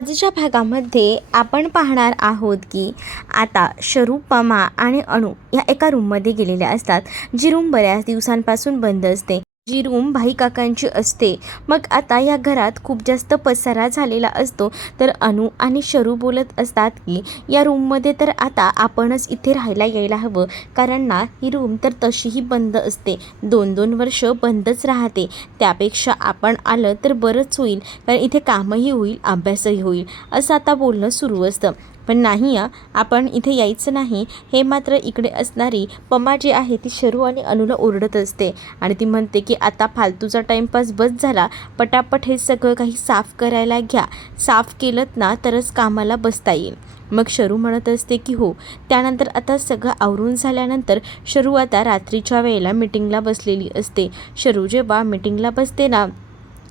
आजच्या भागामध्ये आपण पाहणार आहोत की आता शरू, पमा आणि अणू या एका रूममध्ये गेलेल्या असतात, जी रूम बऱ्याच दिवसांपासून बंद असते, जी रूम भाई काकांची असते. मग आता या घरात खूप जास्त पसारा झालेला असतो. तर अणू आणि शरू बोलत असतात की या रूममध्ये तर आता आपणच इथे राहायला यायला हवं, कारण ना ही रूम तर तशीही बंद असते, 2-2 वर्ष बंदच राहते. त्यापेक्षा आपण आलं तर बरंच होईल, कारण इथे कामही होईल, अभ्यासही होईल, असं आता बोलणं सुरू असतं. पण नाही, आपण इथे यायचं नाही, हे मात्र इकडे असणारी पमा जी आहे ती शरू आणि अणूला ओरडत असते आणि ती म्हणते की आता फालतूचा टाईमपास बस झाला, पटापट हे सगळं काही साफ करायला घ्या, साफ केलंत ना तरच कामाला बसता येईल. मग शरू म्हणत असते की हो. त्यानंतर आता सगळं आवरून झाल्यानंतर शरू आता रात्रीच्या वेळेला मीटिंगला बसलेली असते. शरू जेव्हा मीटिंगला बसते ना,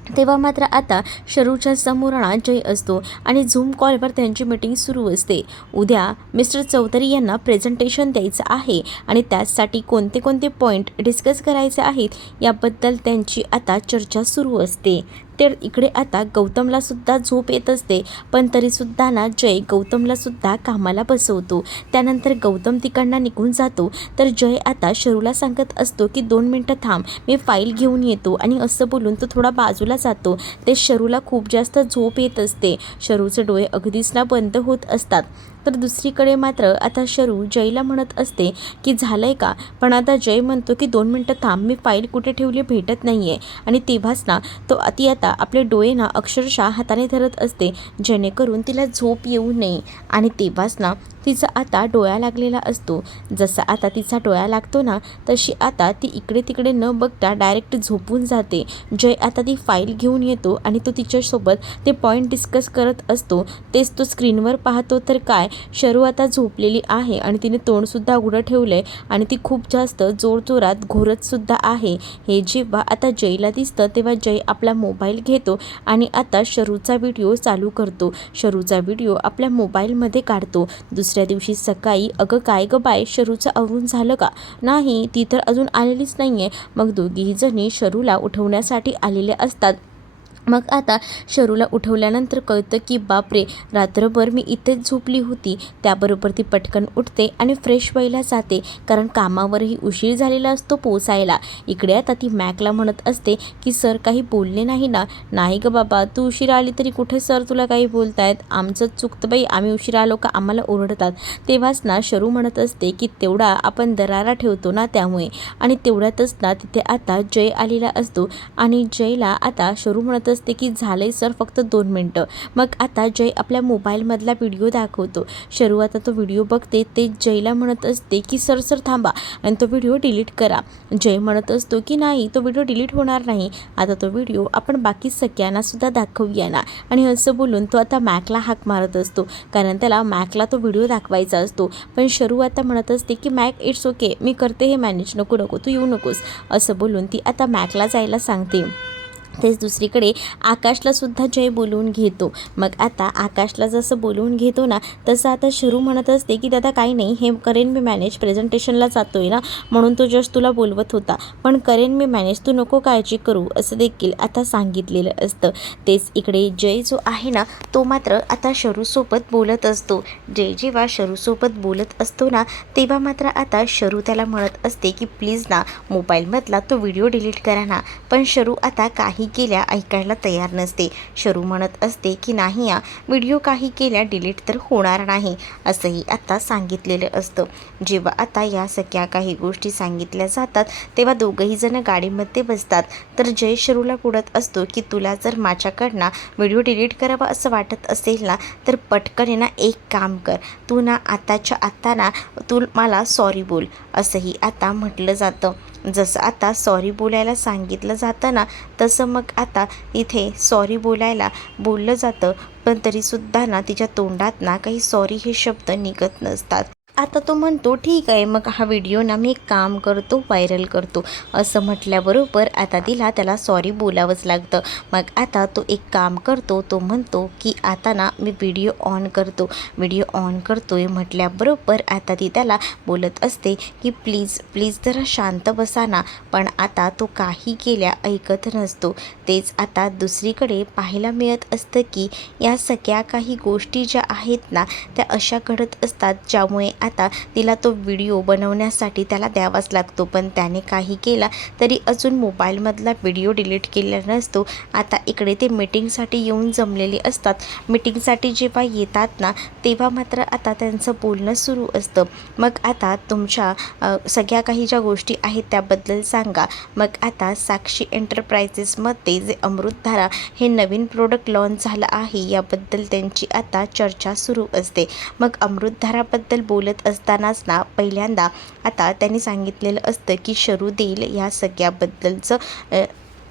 तेव्हा मात्र आता शरूच्या समोर ना जय असतो आणि झूम कॉलवर त्यांची मीटिंग सुरू असते. उद्या मिस्टर चौधरी यांना प्रेझेंटेशन द्यायचं आहे आणि त्यासाठी कोणते कोणते पॉईंट डिस्कस करायचे आहेत याबद्दल त्यांची आता चर्चा सुरू असते. तर इकडे आता गौतमला सुद्धा झोप येत असते, पण तरीसुद्धा ना जय गौतमला सुद्धा कामाला बसवतो. त्यानंतर गौतम तिकडनं निघून जातो. तर जय आता शरूला सांगत असतो की 2 मिनटं थांब, मी फाईल घेऊन येतो, आणि असं बोलून तो थोडा बाजूला जातो. ते शरूला खूप जास्त झोप येत असते. शरूचे डोळे अगदीच ना बंद होत असतात. तर दुसरीकडे मात्र आता शरू जयला म्हणत असते की झालंय का, पण आता जय म्हणतो की 2 मिनटं थांब, मी फाईल कुठे ठेवली भेटत नाही आहे. आणि तेव्हाच ना ती आता आपले डोळे ना अक्षरशः हाताने धरत असते, जेणेकरून तिला झोप येऊ नये. आणि तेव्हाच ना तिचा आता डोळा लागलेला असतो. जसा आता तिचा डोळा लागतो ना, तशी आता ती इकडे तिकडे न बघता डायरेक्ट झोपून जाते. जय आता ती फाईल घेऊन येतो आणि तो तिच्यासोबत ते पॉईंट डिस्कस करत असतो. तेच तो स्क्रीनवर पाहतो तर काय, शरू आता झोपलेली आहे आणि तिने तोंडसुद्धा उघडं ठेवलं आहे आणि ती खूप जास्त जोरजोरात घोरतसुद्धा आहे. हे जेव्हा आता जयला दिसतं तेव्हा जय आपला मोबाईल घेतो आणि आता शरूचा व्हिडिओ चालू करतो. शरूचा व्हिडिओ आपल्या मोबाईलमध्ये काढतो. दुसऱ्या दिवशी सकाळी अगं काय गं बाय, शरूचं आवरून झालं का? नाही, ती तर अजून आलेलीच नाही आहे. मग दोघीही जणी शरूला उठवण्यासाठी आलेल्या असतात. मग आता शरूला उठवल्यानंतर कळतं की बापरे, रात्रभर मी इथेच झोपली होती. त्याबरोबर ती पटकन उठते आणि फ्रेश व्हायला जाते, कारण कामावरही उशीर झालेला असतो पोचायला. इकडे आता ती मॅकला म्हणत असते की सर काही बोलले नाही ना? नाही ग बाबा, तू उशिरा आली तरी कुठे सर तुला काही बोलतायत, आमचंच चुकतं बाई, आम्ही उशिरा आलो का आम्हाला ओरडतात. तेव्हाच ना शरू म्हणत असते की तेवढा आपण दरारा ठेवतो ना त्यामुळे. आणि तेवढ्यातच ना तिथे आता जय आलेला असतो आणि जयला आता शरू म्हणत असते की झालंय सर, फक्त 2 मिनटं. मग आता जय आपल्या मोबाईलमधला व्हिडिओ दाखवतो. शरू आता तो व्हिडिओ बघते. ते जयला म्हणत असते की सर सर थांबा आणि तो व्हिडिओ डिलीट करा. जय म्हणत असतो की नाही, तो व्हिडिओ डिलीट होणार नाही, आता तो व्हिडिओ आपण बाकी सगळ्यांना सुद्धा दाखवूया ना. आणि असं बोलून तो आता मॅकला हाक मारत असतो, कारण त्याला मॅकला तो व्हिडिओ दाखवायचा असतो. पण शरू आता म्हणत असते की मॅक इट्स ओके, मी करते हे मॅनेज, नको नको तू येऊ नकोस, असं बोलून ती आता मॅकला जायला सांगते. तेच दुसरीकडे आकाशला सुद्धा जय बोलवून घेतो. मग आता आकाशला जसं बोलवून घेतो ना, तसं आता शरू म्हणत असते की दादा काही नाही, हे करेन मी मॅनेज, प्रेझेंटेशनला जातोय ना म्हणून तो जस्ट तुला बोलवत होता, पण करेन मी मॅनेज, तू नको काळजी करू, असं देखील आता सांगितलेलं असतं. तेच इकडे जय जो आहे ना, तो मात्र आता शरूसोबत बोलत असतो. जय जेव्हा शरूसोबत बोलत असतो ना, तेव्हा मात्र आता शरू त्याला म्हणत असते की प्लीज ना मोबाईलमधला तो व्हिडिओ डिलीट करा ना. पण शरू आता काही केल्या ऐकायला तयार नसते. शरू म्हणत असते की नाही, व्हिडिओ काही केल्या डिलीट तर होणार नाही, असंही आता सांगितलेलं असतं. जेव्हा आता या सगळ्या काही गोष्टी सांगितल्या जातात तेव्हा दोघंही जण गाडीमध्ये बसतात. तर जय शरूला बोलत असतो की तुला जर माझ्याकडनं व्हिडिओ डिलीट करावा असं वाटत असेल ना, तर पटकन ना एक काम कर, तू ना आताच्या आत्ता ना तू मला सॉरी बोल, असंही आता म्हटलं जातं. जसं आता सॉरी बोलायला सांगितलं जातं ना, तसं मग आता इथे सॉरी बोलायला बोललं जातं. पण तरीसुद्धा ना तिच्या तोंडात ना काही सॉरी हे शब्द निघत नसतात. आता तो म्हणतो ठीक आहे, मग हा व्हिडिओ ना मी एक काम करतो, व्हायरल करतो. असं म्हटल्याबरोबर आता त्याला सॉरी बोलावंच लागतं. मग आता तो एक काम करतो, तो म्हणतो की आता ना मी व्हिडिओ ऑन करतो. व्हिडिओ ऑन करतोय म्हटल्याबरोबर आता ती त्याला बोलत असते की प्लीज प्लीज जरा शांत बसा ना. पण आता तो काही केल्या ऐकत नसतो. तेच आता दुसरीकडे पाहायला मिळत असतं की या सगळ्या काही गोष्टी ज्या आहेत ना त्या अशा घडत असतात, ज्यामुळे आता तिला तो व्हिडिओ बनवण्यासाठी त्याला द्यावाच लागतो. पण त्याने काही केला तरी अजून मोबाईलमधला व्हिडिओ डिलीट केलेला नसतो. आता इकडे ते मीटिंगसाठी येऊन जमलेले असतात. मीटिंगसाठी जेव्हा येतात ना तेव्हा मात्र आता त्यांचं बोलणं सुरू असतं. मग आता तुमच्या सगळ्या काही ज्या गोष्टी आहेत त्याबद्दल सांगा. मग आता साक्षी एंटरप्राइजेसमध्ये जे अमृतधारा हे नवीन प्रोडक्ट लॉन्च झालं आहे याबद्दल त्यांची आता चर्चा सुरू असते. मग अमृतधाराबद्दल बोलत असतानाच ना पहिल्यांदा आता त्यांनी सांगितलेलं असतं की शरू देईल या सगळ्याबद्दलचं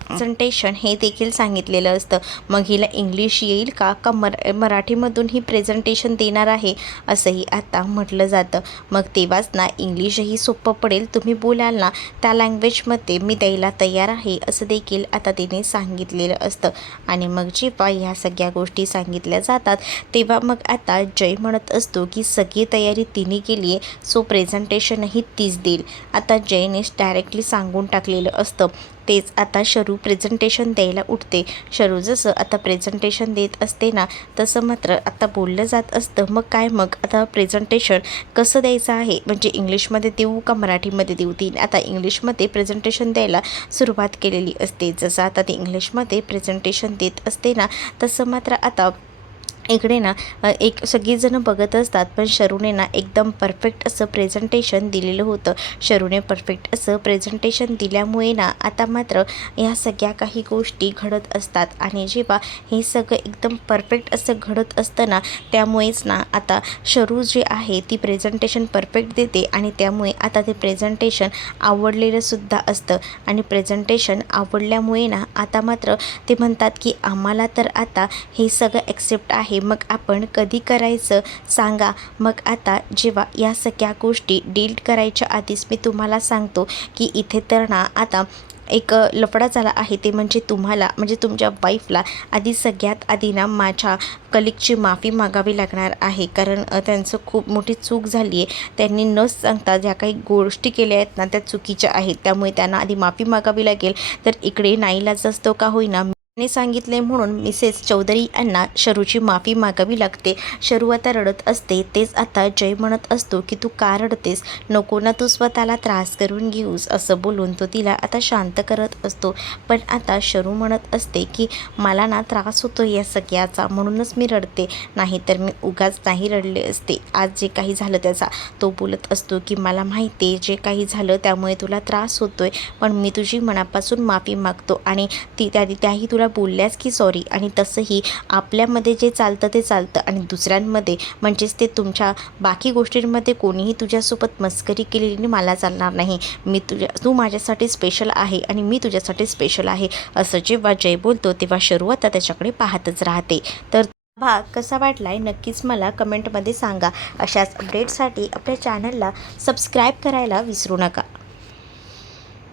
प्रेझेंटेशन हे देखील सांगितलेलं असतं. मग हिला इंग्लिश येईल का मराठीमधून ही प्रेझेंटेशन देणार आहे असंही आता म्हटलं जातं. मग तेव्हाच ना इंग्लिशही सोपं पडेल, तुम्ही बोलाल ना त्या लँग्वेजमध्ये मी द्यायला तयार आहे असं देखील आता तिने सांगितलेलं असतं. आणि मग जेव्हा ह्या सगळ्या गोष्टी सांगितल्या जातात तेव्हा मग आता जय म्हणत असतो की सगळी तयारी तिने केली आहे, सो प्रेझेंटेशनही तीच देईल. आता जयनेच डायरेक्टली सांगून टाकलेलं असतं. तेच आता शरू प्रेझेंटेशन द्यायला उठते. शरू जसं आता प्रेझेंटेशन देत असते ना तसं मात्र आता बोललं जात असतं. मग आता प्रेझेंटेशन कसं द्यायचं आहे, म्हणजे इंग्लिशमध्ये देऊ का मराठीमध्ये देऊ. ती आता इंग्लिशमध्ये प्रेझेंटेशन द्यायला सुरुवात केलेली असते. जसं आता ती इंग्लिशमध्ये प्रेझेंटेशन देत असते ना तसं मात्र आता इकडे ना एक सगळीजणं बघत असतात. पण शरूने ना एकदम परफेक्ट असं प्रेझेंटेशन दिलेलं होतं. शरूने परफेक्ट असं प्रेझेंटेशन दिल्यामुळे ना आता मात्र ह्या सगळ्या काही गोष्टी घडत असतात. आणि जेव्हा हे सगळं एकदम परफेक्ट असं घडत असतं ना त्यामुळेच ना आता शरू जे आहे ती प्रेझेंटेशन परफेक्ट देते. आणि त्यामुळे आता ते प्रेझेंटेशन आवडलेलं सुद्धा असतं. आणि प्रेझेंटेशन आवडल्यामुळे ना आता मात्र ते म्हणतात की आम्हाला तर आता हे सगळं ॲक्सेप्ट आहे, मग आपण कधी करायचं सांगा. मग आता जेव्हा या सगळ्या गोष्टी डील करायच्या आधीच मी तुम्हाला सांगतो की इथे तर ना आता एक लफडा झाला आहे. ते म्हणजे तुम्हाला म्हणजे तुमच्या वाईफला आधी सगळ्यात आधी ना माझ्या कलिगची माफी मागावी लागणार आहे. कारण त्यांचं खूप मोठी चूक झाली आहे. त्यांनी न सांगता ज्या काही गोष्टी केल्या आहेत ना त्या चुकीच्या आहेत. त्यामुळे त्यांना आधी माफी मागावी लागेल. तर इकडे नाईलाज असतो का होईना ने सांगितले म्हणून मिसेस चौधरी यांना शरूची माफी मागावी लागते. शरू आता रडत असते. तेच आता जय म्हणत असतो की तू का रडतेस, नको ना तू स्वतःला त्रास करून घेऊस असं बोलून तो तिला आता शांत करत असतो. पण आता शरू म्हणत असते की मला ना त्रास होतो या सगळ्याचा, म्हणूनच मी रडते, नाही तर मी उगाच नाही रडले असते आज जे काही झालं त्याचा. तो बोलत असतो की मला माहिती आहे जे काही झालं त्यामुळे तुला त्रास होतोय, पण मी तुझी मनापासून माफी मागतो. आणि त्याही तुला बोलल्यास की सॉरी. आणि तसंही आपल्यामध्ये जे चालतं ते चालतं आणि दुसऱ्यांमध्ये म्हणजेच ते तुमच्या बाकी गोष्टींमध्ये कोणीही तुझ्यासोबत मस्करी केलेली मला चालणार नाही. तू माझ्यासाठी स्पेशल आहे आणि मी तुझ्यासाठी स्पेशल आहे असं जेव्हा जय बोलतो तेव्हा शरू आता त्याच्याकडे पाहतच राहते. तर भाग कसा वाटलाय नक्कीच मला कमेंटमध्ये सांगा. अशाच अपडेटसाठी आपल्या चॅनलला सबस्क्राईब करायला विसरू नका.